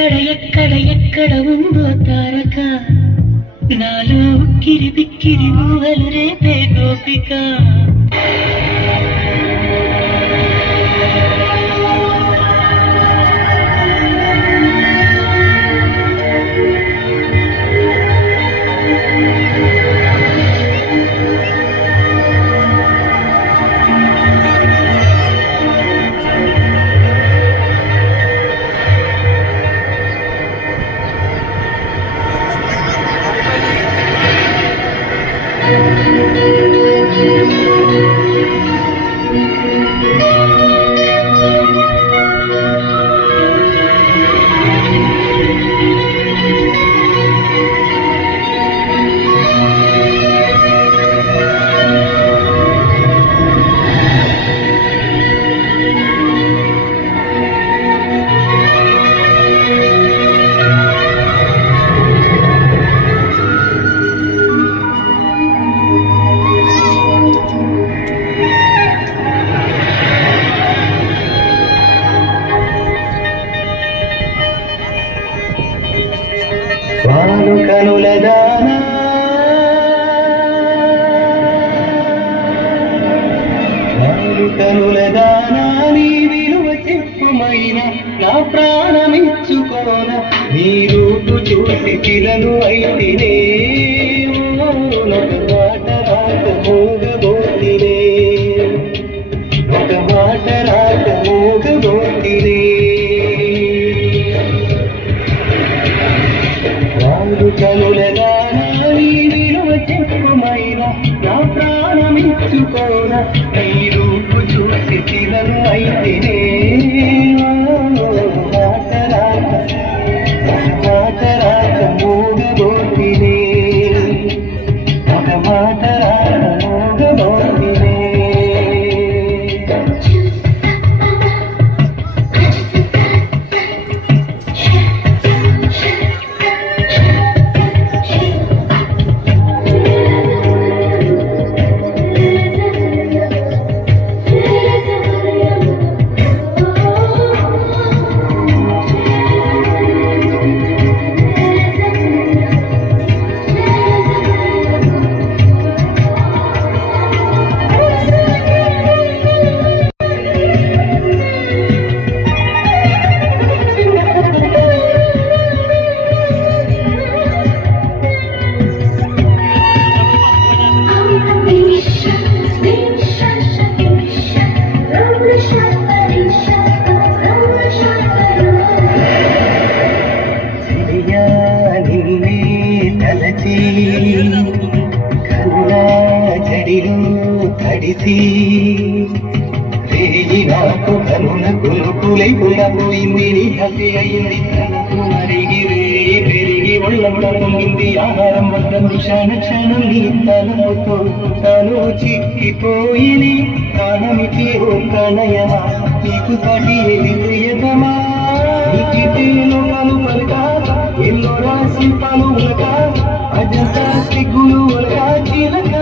ఎక్కడ ఎక్కడ ఎక్కడ ఉందో తారక నాలో ఉక్కిరి బిక్కిరి ఊహలు రేపే గోపిక కనులదానా నీ విలువ చెప్పుమైనా నా ప్రాణమిచ్చుకోన నీ రూపు చూసి పిలను అయితేనే ఒక మాట రాక మోగబోతినే ఒక మాట రాక మోగబోతినే వారు కనులదానా నీ విలువ చెప్పుమైనా నా ప్రాణమిచ్చుకోన నీ రూపు చూసి పిలను అయితేనే మాట రాక మోగబోతినే ఒక మాట రాక మోగబోతినే రేయి నాకు కనుల కొనుకులైపులా పోయింది నీ హసి అయింది మరిగి రేయి పెరిగి ఒళ్ళంతా పొంగింది ఆహారం వద్ద క్షణ క్షణం నీ తలతో తను చిక్కిపోయి ప్రాణమితి ఓ ప్రణయమా నీకు సాటి ఏది ప్రియతమా నీకిలో పలు పలక ఎల్లో రాసి పలు ఉలక అజంతా సిగ్గులు ఉలక చిలక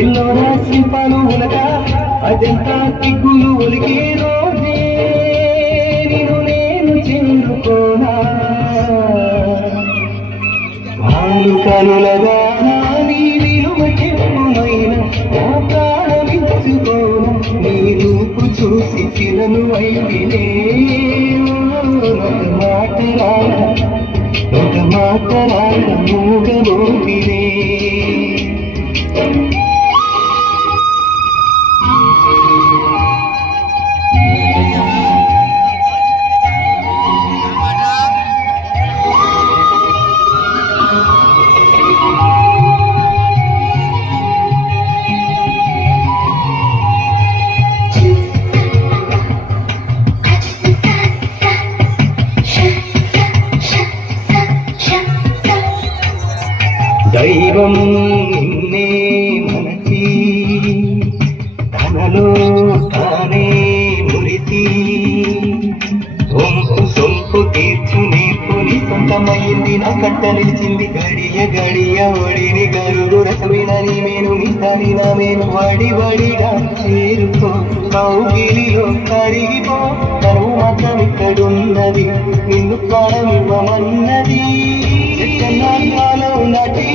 ఎల్లో రాసి పాలు ఉలక అజంతా సిగ్గులు ఒలికే రోజే నిన్ను నేను చేరుకోనా వాళ్ళు కనులగానా నీ విలువ చెప్పుమైన నా ప్రాణమిచ్చుకోనా నీ రూపు చూసి పిలను అయితేనే ఒక మాట రాక మూగబోతినే దైవం నిన్నే మనసి తనలో తానే మురిసి సొంపు తీర్చు నేర్పుని సొంతమైంది నా కట్ట నిలిచింది గడియ గడియ ఒడిని గరుడు రసమినని మేను నిస్తాని తరుణమే వడివడిగా చేరుకో కౌగిలిలో కరిగిపో కరువు మాత్రం ఇక్కడున్నది నిన్ను ప్రాణమివ్వమన్నది చెక్కనాలో నటి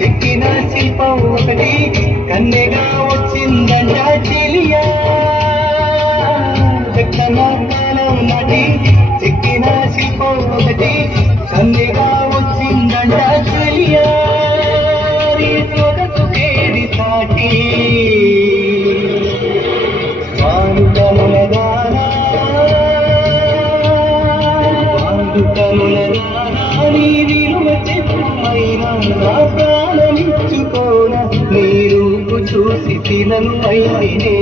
చెక్కిన శిల్పం ఒకటి కన్నెగా వచ్చిందంట చెలియా చెక్కనాలో నటి చెక్కిన శిల్పం ఒకటి కన్నెగా వచ్చిందంట చెలియా సొగసుకేది సాటి వాడుకనుల దానా నీ విలువ చెప్పుమైనా నా ప్రాణమిచ్చుకోన నీ రూపు చూసి తినను అయినే